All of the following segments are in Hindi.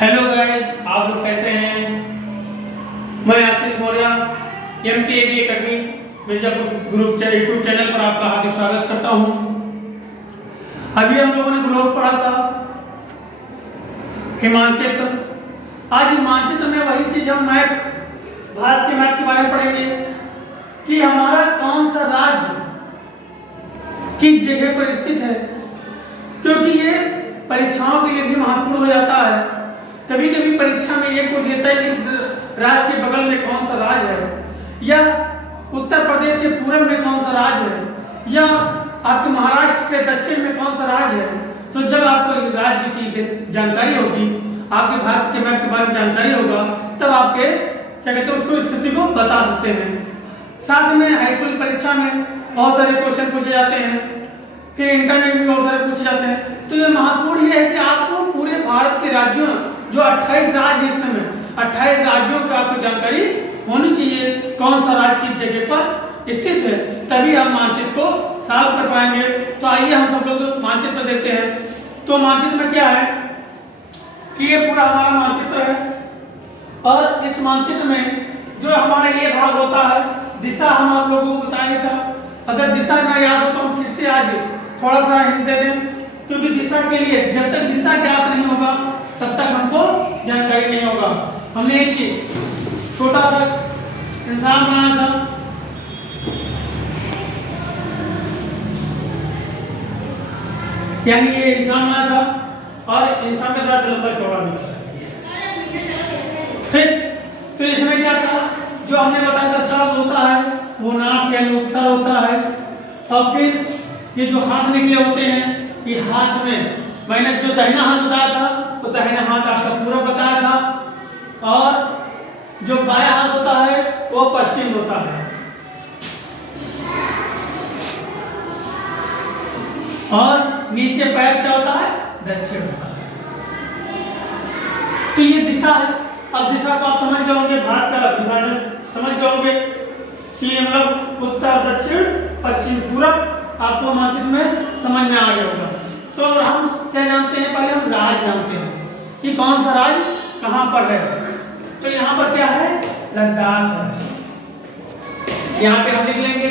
हेलो गाइस, आप लोग कैसे हैं। मैं Ashish Maurya MKAB academy Mirzapur group YouTube channel पर आपका हार्दिक स्वागत करता हूं। अभी हम लोगों ने ब्लॉग पढ़ा था हिमांचित्र। आज हिमांचित्र में वही चीज हम भारत के मैप के बारे में पढ़ेंगे कि हमारा कौन सा राज्य किस जगह पर स्थित है, क्योंकि ये परीक्षाओं के लिए भी महत्वपूर्ण हो जाता है। कभी कभी परीक्षा में ये पूछ लेता है इस राज्य के बगल में कौन सा राज्य है, या उत्तर प्रदेश के पूर्व में कौन सा राज्य है, या आपके महाराष्ट्र से दक्षिण में कौन सा राज्य है। तो जब आपको राज्य की जानकारी होगी, आपके भारत के मैप के बारे में जानकारी होगा, तब आपके क्या कहते हैं उसको स्थिति को बता सकते हैं। साथ में हाई स्कूल की परीक्षा में बहुत सारे क्वेश्चन पूछे जाते हैं, फिर इंटरनेट में बहुत सारे पूछे जाते हैं। तो ये महत्वपूर्ण ये है कि आपको पूरे भारत के राज्यों जो 28 राज्य इस समय 28 राज्यों की आपको जानकारी होनी चाहिए, कौन सा राज्य किस जगह पर स्थित है, तभी हम मानचित्र को साफ कर पाएंगे। तो आइए हम सब लोग मानचित्र देखते हैं। तो मानचित्र में क्या है कि ये पूरा हमारा मानचित्र है, और इस मानचित्र में जो हमारा ये भाग होता है, दिशा हम आप लोगों को बताया था। अगर दिशा ना याद हो तो हम फिर से आज थोड़ा सा हिंट दे दें, क्योंकि दिशा के लिए जब तक दिशा ज्ञात नहीं होगा तब तक हमको जानकारी नहीं होगा। हमने एक छोटा सा इंसान बनाया था, यानी ये इंसान बनाया था, और इंसान के साथ लंबा चौड़ा भी था। ठीक, तो इसमें क्या था, जो हमने बताया था शब्द होता है वो नाक यानी उत्तर होता है, और फिर ये जो हाथ निकले होते हैं, ये हाथ में मैंने जो दाहिना हाथ बताया था तो दाहिना हाथ आपका पूरब बताया था, और जो बायां हाथ होता है वो पश्चिम होता है, और नीचे पैर क्या होता है, दक्षिण होता है। तो ये दिशा है। अब दिशा को आप समझ गए होंगे, भारत का विभाजन समझ गए होंगे कि मतलब उत्तर दक्षिण पश्चिम पूरब आपको मानचित्र में समझ में आ गया होगा। तो हम क्या जानते हैं, पहले हम राज्य जानते हैं कि कौन सा राज्य कहां पर है। तो यहाँ पर क्या है, लद्दाख है। यहाँ पे हम लिख लेंगे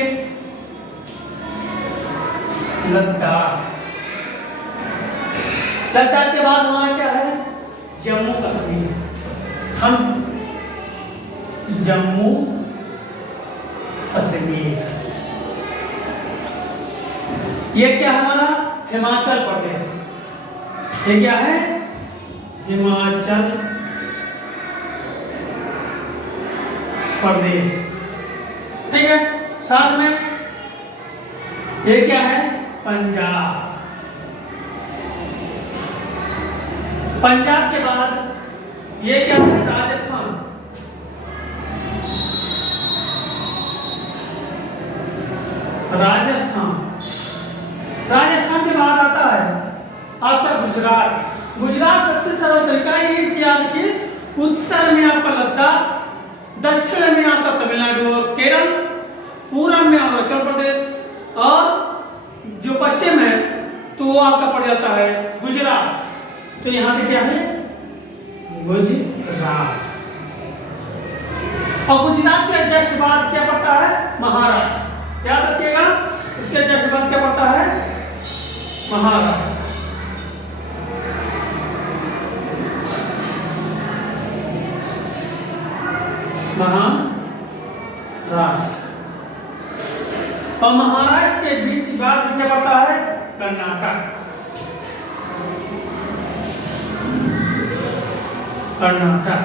लद्दाख। लद्दाख के बाद हमारा क्या है, जम्मू कश्मीर। हम जम्मू कश्मीर, ये क्या है हमारा, हिमाचल प्रदेश। ये क्या है, हिमाचल प्रदेश। ठीक है, साथ में ये क्या है, पंजाब। पंजाब के बाद ये क्या है, राजस्थान। राजस्थान राजस्थान के बाद आता है आपका गुजरात। गुजरात सबसे सरल तरीका है, ये आपके उत्तर में आपका लद्दाख, दक्षिण में आपका तमिलनाडु और केरल, पूर्व में अरुणाचल प्रदेश, और जो पश्चिम है तो वो आपका पड़ जाता है गुजरात। तो यहाँ पे क्या है, गुजरात। और गुजरात के जस्ट बाद क्या पड़ता है, महाराष्ट्र। याद रखिएगा, इसके जस्ट बाद क्या पड़ता है, महाराष्ट्र। महाराष्ट्र और महाराष्ट्र के बीच बाद में क्या पड़ता है, कर्नाटक। कर्नाटक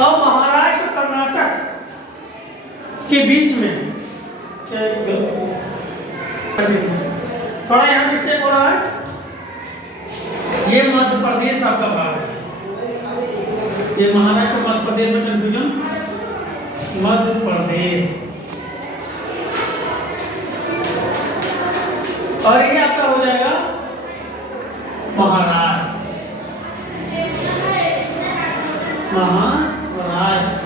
और महाराष्ट्र कर्नाटक के बीच में थोड़ा यहाँ मिस्टेक हो रहा है, ये मध्य प्रदेश आपका भाग है। ये महाराष्ट्र और मध्य प्रदेश में कंफ्यूजन, मध्य प्रदेश, और ये आपका हो जाएगा महाराष्ट्र। महाराष्ट्र,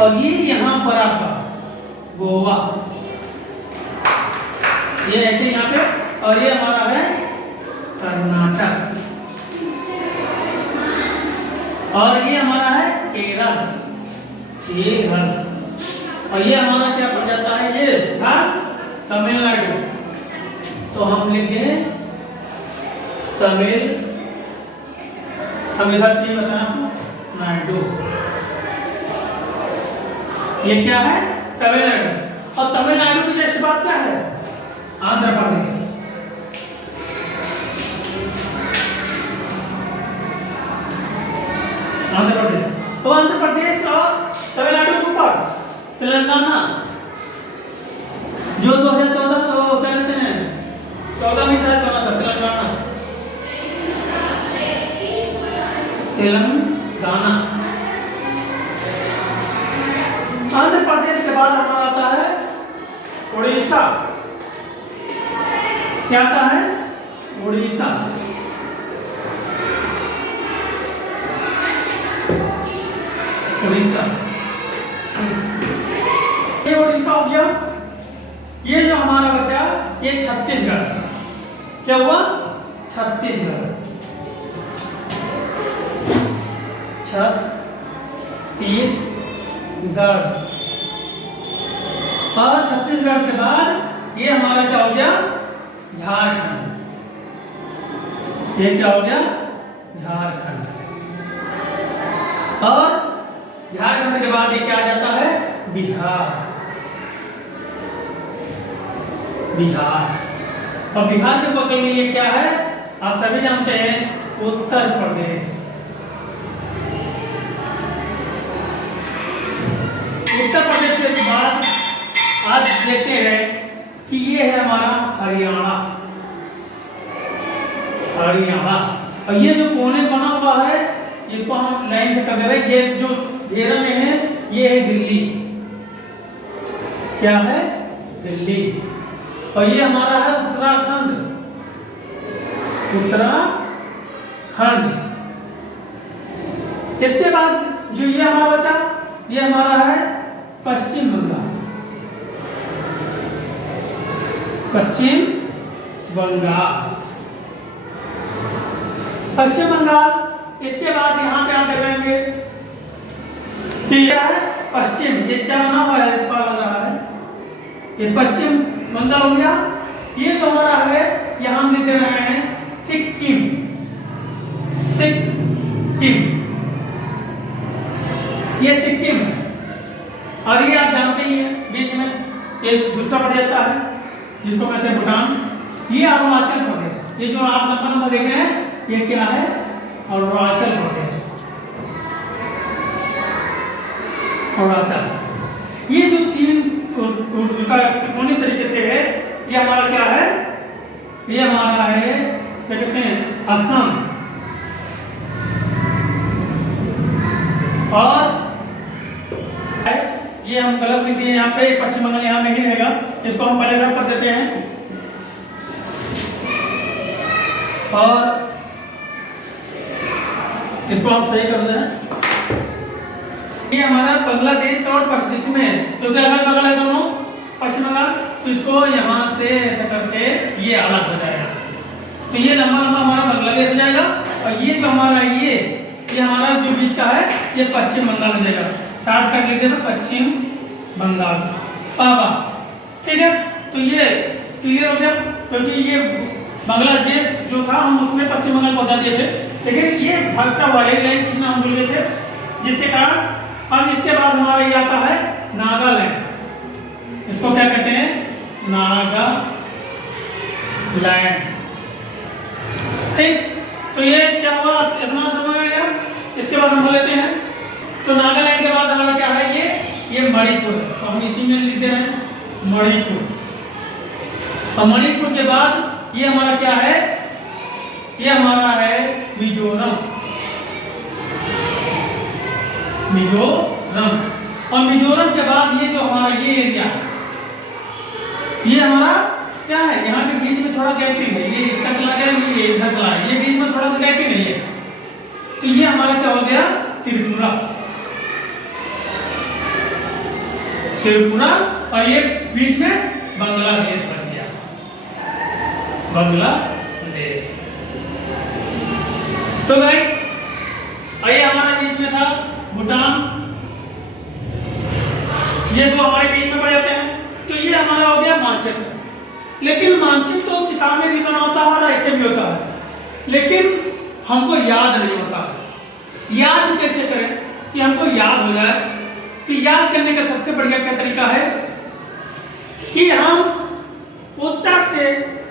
और ये यहाँ पर आपका गोवा, ये ऐसे यहाँ पे, और ये हमारा है कर्नाटक। और ये हमारा है केरल, केरल। और ये हमारा क्या पड़ जाता है, ये भाग तमिलनाडु। तो हम लिखेंगे तमिल, हम इधर से बताना नाडु, ये क्या है तमिलनाडु। और तमिलनाडु की जस्ट बात क्या है, आंध्र प्रदेश। आंध्र प्रदेश, तो आंध्र प्रदेश और तमिलनाडु के ऊपर तेलंगाना, जो 2014 को क्या कहते हैं 14 में शायद बना था तेलंगाना, तेलंगाना। आंध्र प्रदेश के बाद हमारा आता है उड़ीसा। क्या आता है, उड़ीसा। उड़ीसा, ये उड़ीसा हो गया। ये जो हमारा बचा ये छत्तीसगढ़, क्या हुआ, छत्तीसगढ़। छत्तीसगढ़, और छत्तीसगढ़ के बाद ये हमारा क्या हो गया, झारखंड। ये क्या हो गया, झारखंड। और झारखंड के बाद ये क्या आ जाता है, बिहार। बिहार, और बिहार के बगल में ये क्या है, आप सभी जानते हैं, उत्तर प्रदेश। उत्तर प्रदेश के बाद आज देखते हैं कि ये है हमारा हरियाणा। हरियाणा, और ये जो कोने बना हुआ है इसको हम लाइन से कर दे रहे हैं। ये जो घेरा में है ये है दिल्ली। क्या है, दिल्ली। और ये हमारा है उत्तराखंड। उत्तराखंड। इसके बाद जो ये हमारा बचा, ये हमारा है पश्चिम बंगाल। पश्चिम बंगाल, पश्चिम बंगाल। इसके बाद यहाँ पे आप देख रहे होंगे कि क्या है, पश्चिम, ये चा बना हुआ है, पा लग रहा है, ये पश्चिम बंगाल हो गया। ये जो हमारा है यहाँ हम लिख रहे हैं सिक्किम। सिक्किम, ये सिक्किम है। और ये आप जानते ही हैं बीच में ये दूसरा पड़ जाता है जिसको कहते हैं भूटान। ये अरुणाचल प्रदेश, ये जो आप लंबा लंबा देख रहे हैं ये क्या है, अरुणाचल प्रदेश। अरुणाचल, ये जो तीन उसका त्रिकोणीय तरीके से है, ये हमारा क्या है, ये हमारा है क्या कहते हैं, असम। और ये हम गलत लिख दिए यहाँ पे, पश्चिम बंगाल यहाँ नहीं रहेगा, इसको हम पहले रब कर देते हैं। और इसको हम सही कर दें। ये हमारा बांग्लादेश और पश्चिम में, क्योंकि अगल बगल है दोनों पश्चिम बंगाल, तो इसको यहाँ से ऐसा करके ये अलग हो जाएगा। तो ये लंबा लंबा हमारा बांग्लादेश हो जाएगा, और ये जो हमारा ये हमारा जो बीच का है ये पश्चिम बंगाल हो जाएगा। साथ कर लेते हैं पश्चिम बंगाल, पापा, ठीक है। तो ये क्लियर हो गया, क्योंकि ये बांग्लादेश जो था हम उसमें पश्चिम बंगाल पहुंचा दिए थे, लेकिन ये भागता हुआ एक लाइन किसने हम भूल गए थे, जिसके कारण अब इसके बाद हमारा ये आता है नागालैंड। इसको क्या कहते हैं, नागालैंड, ठीक। तो ये क्या हुआ, इतना समझ गया। इसके बाद हम बोल लेते हैं, तो नागालैंड के बाद हमारा क्या है, ये मणिपुर, तो हम इसी में लिख दे रहे हैं मणिपुर। और मणिपुर के बाद ये हमारा क्या है, ये हमारा है मिजोरम। मिजोरम, और मिजोरम के बाद ये जो हमारा ये एरिया है, ये हमारा क्या है, यहाँ के बीच में थोड़ा गैपिंग है, ये इसका चला गया, ये इधर चला है, ये बीच में थोड़ा सा गैपिंग है ये। तो ये हमारा क्या हो गया, त्रिपुरा। त्रिपुरा, और ये बीच में बांग्लादेश बच गया, बांग्लादेश। तो गाइस ये हमारे बीच में था भूटान, ये दो हमारे बीच में पड़ जाते हैं। तो ये हमारा हो गया मानचित्र। लेकिन मानचित्र तो किताब में भी बना होता है और ऐसे भी होता है, लेकिन हमको याद नहीं होता है। याद कैसे करें कि हमको याद हो जाए? तो याद करने का सबसे बढ़िया क्या तरीका है कि हम उत्तर से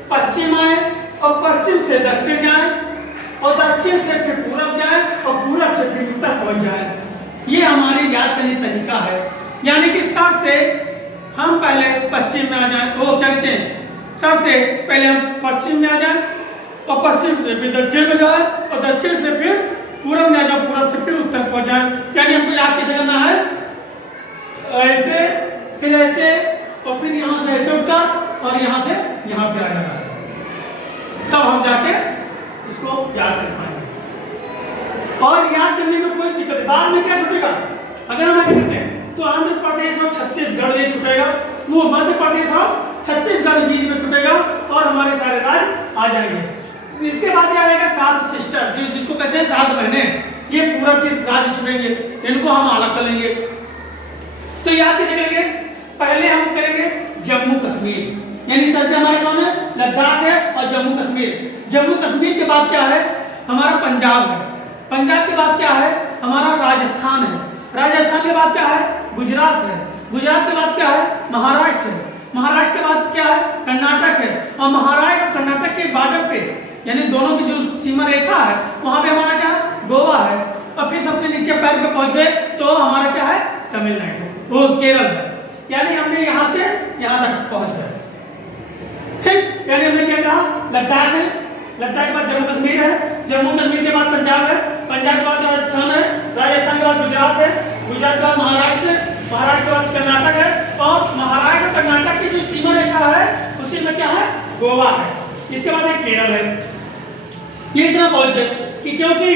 पश्चिम आए और पश्चिम से दक्षिण जाए और दक्षिण से फिर पूरब जाए और पूरब से फिर उत्तर पहुंच जाए। ये हमारी याद करने का तरीका है। यानी कि सर से हम पहले पश्चिम में आ जाए, वो क्या कहते हैं, सर से पहले हम पश्चिम में आ जाए और पश्चिम से फिर दक्षिण में जाए और दक्षिण से फिर पूरब में आ जाए, पूरब से फिर उत्तर पहुंच जाए। यानी हमको याद कैसे करना है? ऐसे, फिर ऐसे और फिर यहाँ से ऐसे उठता और यहाँ से यहाँ पे आ जाता है, तब हम जाके इसको याद कर पाएंगे। और याद करने में कोई दिक्कत बाद में क्या छूटेगा? अगर हम ऐसे करते हैं तो आंध्र प्रदेश और छत्तीसगढ़ ये छूटेगा, वो मध्य प्रदेश और छत्तीसगढ़ बीच में छूटेगा और हमारे सारे राज्य आ जाएंगे। इसके बाद क्या आएगा? 7 सिस्टर, जो जिसको कहते हैं 7 बहनें, ये पूरब के राज्य छूटेंगे, इनको हम अलग कर लेंगे। तो याद कैसे करेंगे? पहले हम करेंगे जम्मू कश्मीर, यानी सर पे हमारा कौन है? लद्दाख है और जम्मू कश्मीर। जम्मू कश्मीर के बाद क्या है? हमारा पंजाब है। पंजाब के बाद क्या है? हमारा राजस्थान है। राजस्थान के बाद क्या है? गुजरात है। गुजरात के बाद क्या है? महाराष्ट्र है। महाराष्ट्र के बाद क्या है? कर्नाटक है। और महाराष्ट्र और कर्नाटक के बॉर्डर पे, यानी दोनों की जो सीमा रेखा है, वहां पे हमारा क्या है? गोवा है। और फिर सबसे नीचे पैर पे पहुंच गए तो हमारा क्या है? तमिलनाडु, वो केरल है। यानी हमने यहाँ से यहाँ तक पहुंच गए। ठीक, यानी हमने क्या कहा? लद्दाख है, लद्दाख के बाद जम्मू कश्मीर है, जम्मू कश्मीर के बाद पंजाब है, पंजाब के बाद राजस्थान है, राजस्थान के बाद गुजरात है, गुजरात के बाद महाराष्ट्र है, महाराष्ट्र के बाद कर्नाटक है और महाराष्ट्र और कर्नाटक की जो सीमा रेखा है उसी में क्या है? गोवा है। इसके बाद एक केरल है। ये इतना पहुंच गए कि क्योंकि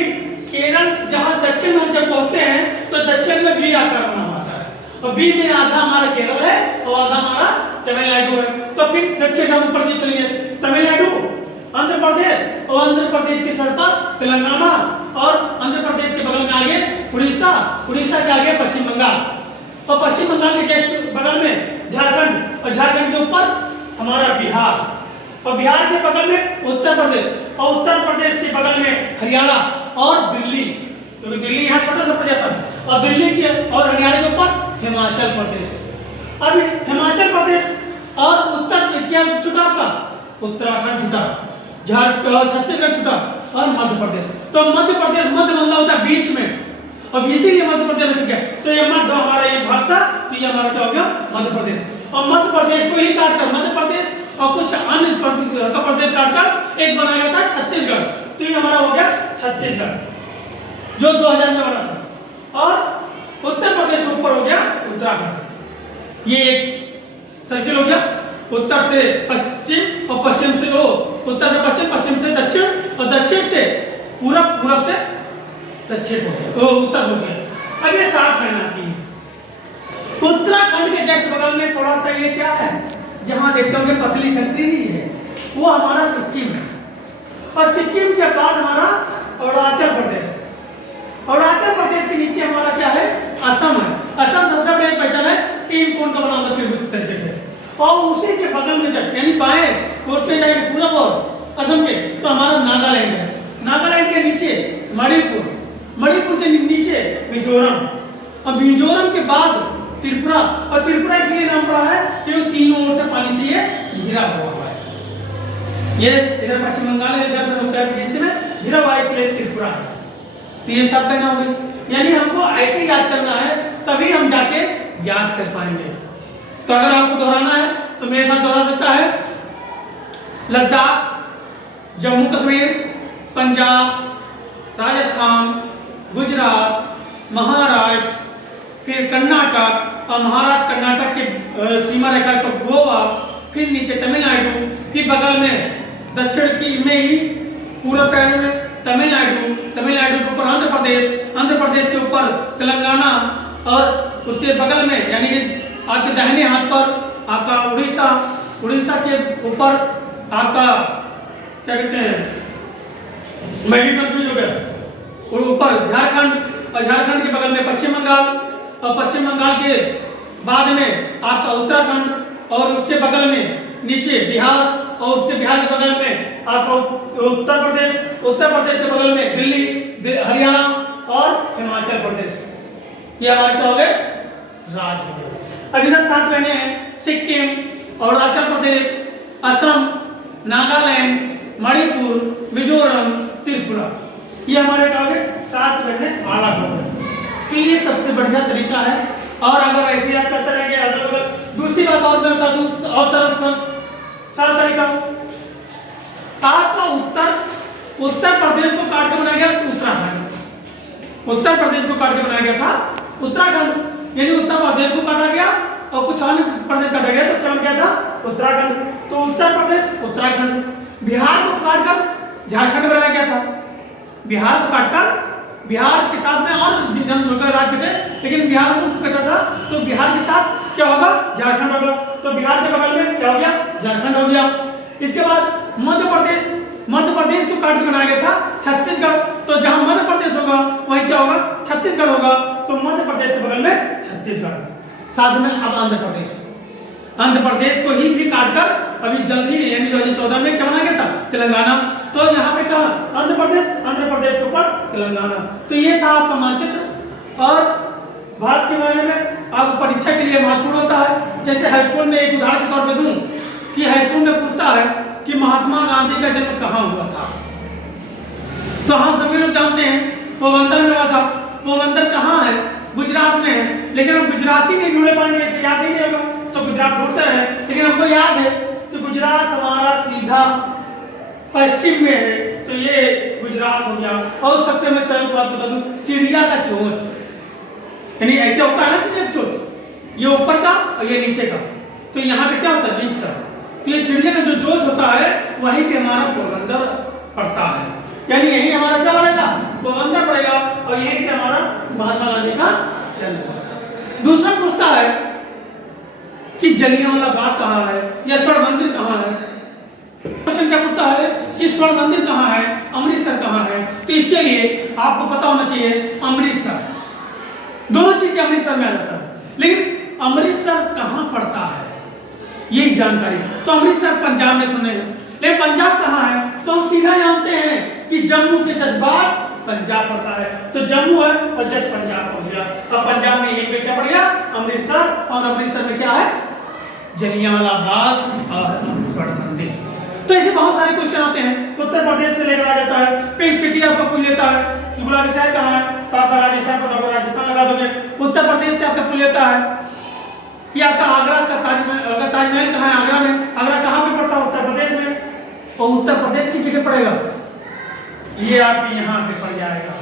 केरल जहां दक्षिण में हम जब पहुंचते हैं तो दक्षिण में भी आकार बना हुआ है और बी में आधा हमारा केरल है और आधा हमारा तमिलनाडु है। तो फिर दक्षिण से हम ऊपर की चलेंगे, तमिलनाडु, आंध्र प्रदेश और आंध्र प्रदेश की सर पर तेलंगाना और आंध्र प्रदेश के बगल में आगे उड़ीसा, उड़ीसा के आगे पश्चिम बंगाल और पश्चिम बंगाल के जस्ट बगल में झारखंड और झारखंड के ऊपर हमारा बिहार और बिहार के बगल में उत्तर प्रदेश और उत्तर प्रदेश के बगल में हरियाणा और दिल्ली, क्योंकि दिल्ली यहाँ छोटा सा पड़ जाता है, और दिल्ली के और हरियाणा के ऊपर हिमाचल प्रदेश। अब हिमाचल प्रदेश और उत्तर क्या छुटा का? उत्तराखंड छुटा, छत्तीसगढ़ छुटा और मध्य प्रदेश। तो मध्य प्रदेश मध्य बंगला होता है बीच में, अब इसीलिए मध्य प्रदेश रख गया। तो ये मध्य हमारा ये भाग था, तो ये हमारा क्या हो गया? मध्य प्रदेश। और मध्य प्रदेश को ही काटकर मध्य प्रदेश और कुछ अन्य प्रदेश काटकर एक बनाया गया था छत्तीसगढ़। तो ये हमारा हो गया छत्तीसगढ़, जो 2000 में बना था। और उत्तर प्रदेश के ऊपर हो गया उत्तराखंड। ये एक सर्किल हो गया, उत्तर से पश्चिम और पश्चिम से उत्तर से पश्चिम, पश्चिम से दक्षिण और दक्षिण से पूरब, पूरब से दक्षिण उत्तर पहुंच गया। अब ये 7 महीना आती है। उत्तराखंड के जस्ट बगल में थोड़ा सा ये क्या है, जहां देखते होंगे पतली संकरी है, वो हमारा सिक्किम है। और सिक्किम के बाद हमारा अरुणाचल प्रदेश, अरुणाचल प्रदेश के नीचे हमारा क्या है? असम है। असम सबसे बड़ी पहचान है 3 कोण का बना हुआ त्रिभुज तरीके से। और उसी के बगल में जस्ट यानी बाएं कोर्स पे जाएंगे पूरब और असम के, तो हमारा नागालैंड है। नागालैंड के नीचे मणिपुर, मणिपुर के नीचे मिजोरम और मिजोरम के बाद त्रिपुरा। और त्रिपुरा इसलिए नाम पड़ा है क्योंकि तीनों ओर से पानी से ये घिरा हुआ है। ये इधर पश्चिम बंगाल है, इधर से बीच में घिरा हुआ है, इसलिए त्रिपुरा है। तो ये सब कहना हो गई। यानी हमको ऐसे याद करना है, तभी हम जाके याद कर पाएंगे। तो अगर आपको दोहराना है तो मेरे साथ दोहरा सकता है। लद्दाख, जम्मू कश्मीर, पंजाब, राजस्थान, गुजरात, महाराष्ट्र, फिर कर्नाटक और महाराष्ट्र कर्नाटक के सीमा रेखा पर गोवा, फिर नीचे तमिलनाडु, फिर बगल में दक्षिण की में ही पूर्व साइड में तमिलनाडु, तमिलनाडु के ऊपर आंध्र प्रदेश, आंध्र प्रदेश के ऊपर तेलंगाना और उसके बगल में यानी कि आपके दाहिने हाथ पर आपका उड़ीसा, उड़ीसा के ऊपर आपका क्या कहते हैं, मैं भी कंफ्यूज हो गया, और ऊपर झारखंड और झारखंड के बगल में पश्चिम बंगाल और पश्चिम बंगाल के बाद में आपका उत्तराखंड और उसके बगल में नीचे बिहार और उसके बिहार के बगल में आपका उत्तर प्रदेश के बगल में दिल्ली, हरियाणा और हिमाचल प्रदेश। ये हमारे क्या हो गए? राज्य हो गए। अब इधर 7 बहने हैं, सिक्किम, अरुणाचल प्रदेश, असम, नागालैंड, मणिपुर, मिजोरम, त्रिपुरा। ये हमारे क्या हो गए? 7 बहने अलग हो गए। तो ये सबसे बढ़िया तरीका है। और अगर ऐसे आप करते रहेंगे अगल बगल। दूसरी बात और मैं बता दूं और सरल तरीका, आपका उत्तर प्रदेश को काट के बनाया गया उत्तराखंड। उत्तर प्रदेश को काट के बनाया गया था उत्तराखंड, यानी उत्तर प्रदेश को काटा गया और कुछ अन्य प्रदेश काटा गया तो क्या बन गया था? उत्तराखंड। तो उत्तर प्रदेश उत्तराखंड। बिहार को काटकर झारखंड बनाया गया था। बिहार को काटकर बिहार के साथ में और राज्य कटे, लेकिन बिहार मुख्य कटा था तो बिहार के साथ क्या होगा? झारखंड होगा। तो बिहार के बगल में क्या हो गया? झारखंड हो गया। इसके बाद मध्य प्रदेश को काट के बनाया गया था छत्तीसगढ़। तो जहां मध्य प्रदेश होगा वहीं क्या होगा? छत्तीसगढ़ होगा। तो मध्य प्रदेश के बगल में छत्तीसगढ़। साथ में अब आंध्र प्रदेश को ही भी काटकर अभी जल्दी यानी 2014 में क्या बनाया गया था? तेलंगाना। तो यहाँ पे कहा आंध्र प्रदेश के ऊपर तेलंगाना। तो ये था आपका मानचित्र। और भारत के बारे में आप परीक्षा के लिए महत्वपूर्ण होता है। जैसे हाई स्कूल में एक उदाहरण के तौर पे दूं कि हाई स्कूल में पूछता है कि महात्मा गांधी का जन्म कहाँ हुआ था। तो हम सभी लोग जानते हैं पोरबंदर में हुआ था। पोरबंदर कहाँ है? गुजरात में है। लेकिन हम गुजराती नहीं ढूंढे पाएंगे, ऐसे याद ही नहीं होगा तो गुजरात ढूंढते रहे। लेकिन हमको याद है कि गुजरात हमारा सीधा पश्चिम में है, तो ये गुजरात हो गया। और सबसे मैं सरल बात बता दूं, चिड़िया का चोंच, यानी ऐसे होता है ना चिड़िया का चोंच, ये ऊपर का और ये नीचे का। तो यहाँ पे क्या होता है? बीच का। तो ये चिड़िया का जो चोंच होता है वहीं पे हमारा पोरबंदर पड़ता है, यानी यही हमारा क्या बनेगा? पोरबंदर पड़ेगा। और यहीं से हमारा महात्मा गांधी का जन्म हुआ था। दूसरा पूछता है कि जलियांवाला बाग कहाँ है या स्वर्ण मंदिर कहाँ है। क्वेश्चन क्या पूछता है कि स्वर्ण मंदिर कहाँ है, अमृतसर कहाँ है। तो इसके लिए आपको पता होना चाहिए अमृतसर, दोनों चीजें अमृतसर में आ जाता है। लेकिन अमृतसर कहाँ पड़ता है यही जानकारी। तो अमृतसर पंजाब में सुने हैं, लेकिन पंजाब कहाँ है? तो हम सीधा जानते हैं कि जम्मू के जज्बात पंजाब पड़ता है। तो जम्मू है और जज पंजाब पहुंच गया। अब पंजाब में यहीं पे क्या पड़ गया? अमृतसर। और अमृतसर में क्या है? जलियांवाला बाग और स्वर्ण मंदिर। तो ऐसे बहुत सारे क्वेश्चन आते हैं। उत्तर प्रदेश से लेकर आ जाता है, पिंक सिटी आपको पूछ लेता है कि गुलाबी शहर कहाँ है, तो आपका राजस्थान पर होगा, राजस्थान लगा दोगे। उत्तर प्रदेश से आपका पूछ लेता है कि आपका आगरा का ताजमहल कहाँ है, आगरा में। आगरा कहाँ पे पड़ता है? उत्तर प्रदेश में। और उत्तर प्रदेश की जगह पड़ेगा, ये आपके यहाँ पे पड़ जाएगा।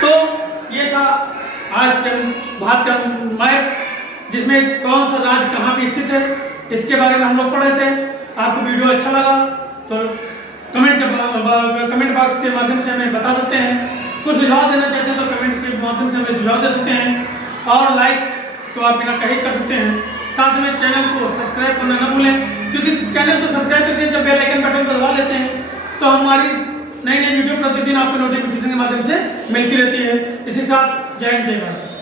तो ये था आज के भारत का मैप, जिसमें कौन सा राज्य कहाँ पे स्थित है इसके बारे में हम लोग पढ़े थे। आपको वीडियो अच्छा लगा तो कमेंट बॉक्स के माध्यम से हमें बता सकते हैं। कुछ सुझाव देना चाहते हैं तो कमेंट के माध्यम से हमें सुझाव दे सकते हैं। और लाइक तो आप बिना कहे कर सकते हैं। साथ में चैनल को सब्सक्राइब करना न भूलें, क्योंकि चैनल को सब्सक्राइब करके जब बेल आइकन बटन को दबा लेते हैं तो हमारी नई वीडियो प्रतिदिन आपको नोटिफिकेशन के माध्यम से मिलती रहती है। इसी के साथ जय हिंद, जय भारत।